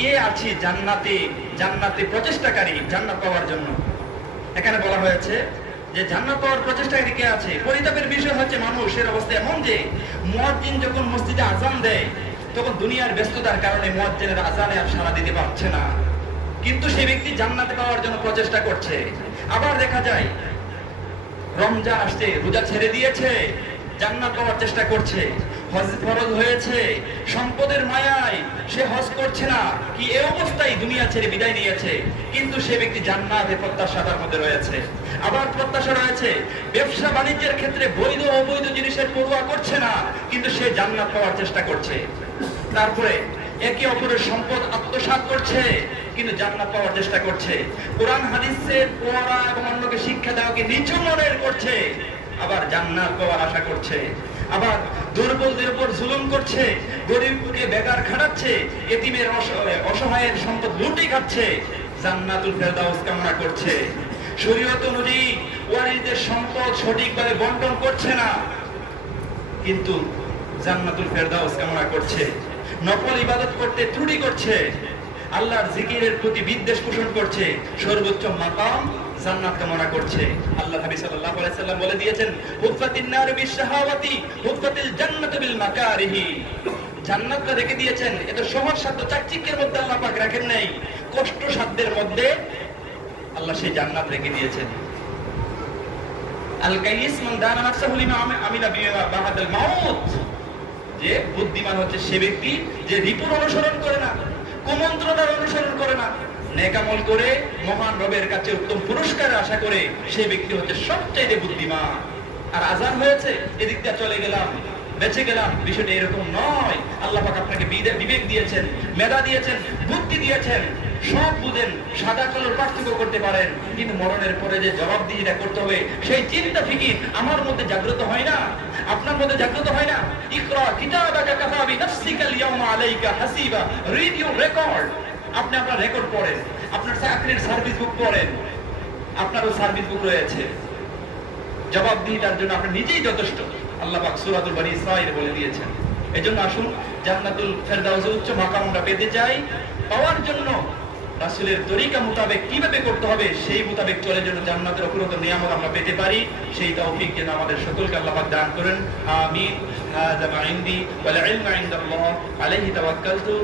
কে আছি জান্নাতে, জান্নাতে প্রচেষ্টাকারী জান্নাত পাওয়ার জন্য। এখানে বলা হয়েছে যে জান্নাত পাওয়ার প্রচেষ্টাকারী কে আছে। পরিতাপের বিষয় হচ্ছে মানুষের অবস্থা এমন যে মুয়াজ্জিন যখন মসজিদে আযান দেয় তখন দুনিয়ার ব্যস্ততার কারণে মুয়াজ্জিনের আযানে আর সাড়া দিতে পারছে না, কিন্তু সেই ব্যক্তি জান্নাতে পাওয়ার জন্য প্রচেষ্টা করছে। আবার দেখা যায় রমজান আসছে, রোজা ছেড়ে দিয়েছে, জান্নাত পাওয়ার চেষ্টা করছে। হজ ফরজ হয়েছে, সম্পদের মায়ায় সে হজ করছে না, কি এই অবস্থায় দুনিয়া ছেড়ে বিদায় নিয়েছে, কিন্তু সে ব্যক্তি জান্নাতের প্রত্যাশার মধ্যে রয়েছে। আবার প্রত্যাশা রয়েছে ব্যবসা বাণিজ্যের ক্ষেত্রে বৈধ অবৈধ জিনিসের পরোয়া করছে না, কিন্তু সে জান্নাত পাওয়ার চেষ্টা করছে। তারপরে একে অপরের সম্পদ আত্মসাৎ করছে, কিন্তু জান্নাত পাওয়ার চেষ্টা করছে। কোরআন হাদিসের পড়া এবং অন্যকে শিক্ষা দেওয়াকে নিচু মনের করছে, আবার জান্নাত পাওয়ার আশা করছে। আবার দুর্বলদের উপর জুলুম করছে, গরিবকে বেকার খাটাচ্ছে, এতিমের অসহায়ের সম্পদ লুটে খাচ্ছে, জান্নাতুল ফেরদাউস কামনা করছে। শরীয়ত অনুযায়ী ওয়ারিসদের সম্পদ সঠিকভাবে বন্টন করছে না, কিন্তু জান্নাতুল ফেরদাউস কামনা করছে। নফল ইবাদত করতে ত্রুটি করছে, আল্লাহর জিকিরের প্রতি বিদ্বেষ পোষণ করছে, সর্বোচ্চ মাকাম জান্নাত কামনা করছে। আল্লাহ নবী সাল্লাল্লাহু আলাইহি সাল্লাম বলে দিয়েছেন, হুফাতিন নার বিশ-শাহাওয়াতি হুফাতিল জান্নাতু বিল মাকারিহি। জান্নাতটা রেখে দিয়েছেন, এটা সহজ সাধ্য চাকচিক্যের মধ্যে আল্লাহ পাক রাখেন নাই, কষ্ট সাধ্যের মধ্যে আল্লাহ সেই জান্নাত রেখে দিয়েছেন। আল কাইয়িস মান দানা নাফসাহু লিমা আমিলা বা'দাল মাউত। যে বুদ্ধিমান হচ্ছে সে ব্যক্তি যে রিপুর অনুসরণ করে না, কুমন্ত্রণার অনুসরণ করে না, নেক আমল করে মহান রবের কাছে উত্তম পুরস্কার আশা করে, সেই ব্যক্তি হচ্ছে সবচেয়ে বুদ্ধিমান। আর আজান হয়েছে, এদিক দিয়ে চলে গেলাম, বেঁচে গেলাম, বিষয়টা এরকম নয়। আল্লাহ পাক আপনাকে বিবেক দিয়েছেন, মেধা দিয়েছেন, বুদ্ধি দিয়েছেন, সব বুঝেন, সাদা কালোর পার্থক্য করতে পারেন, কিন্তু মরণের পরে যে জবাবদিহিতা করতে হবে সেই চিন্তা ফিকির আমার মধ্যে জাগ্রত হয় না, আপনার মধ্যে জাগ্রত হয় না। ইকরা কিতাবাকা কাফা বিনাফসিকাল ইয়াউমা আলাইকা হাসিবা। Read your record. আপনি আপনার রেকর্ড পড়েন, আপনার চাকরির সার্ভিস বুক পড়েন, আপনারও সার্ভিস বুক রয়েছে, জবাবদিহিতার জন্য আপনি নিজেই যথেষ্ট। আল্লাহ পাক সূরাতুল বনী ইসরাঈল বলে দিয়েছেন। এজন্য আসুন জান্নাতুল ফেরদাউসের উচ্চ মাকাম আমরা পেতে চাই। পাওয়ার জন্য রাসূলের তরিকা মোতাবেক কিভাবে করতে হবে সেই মোতাবেক চলে যেন জান্নাতের অপূর্ব নিয়ামত আমরা পেতে পারি, সেই তৌফিক যেন আমাদের সকলকে আল্লাহ পাক দান করেন। আমিন। হাযা মা ইনদি ওয়াল ইলমু ইনদাল্লাহ আলাইহি তাওয়াক্কালতু।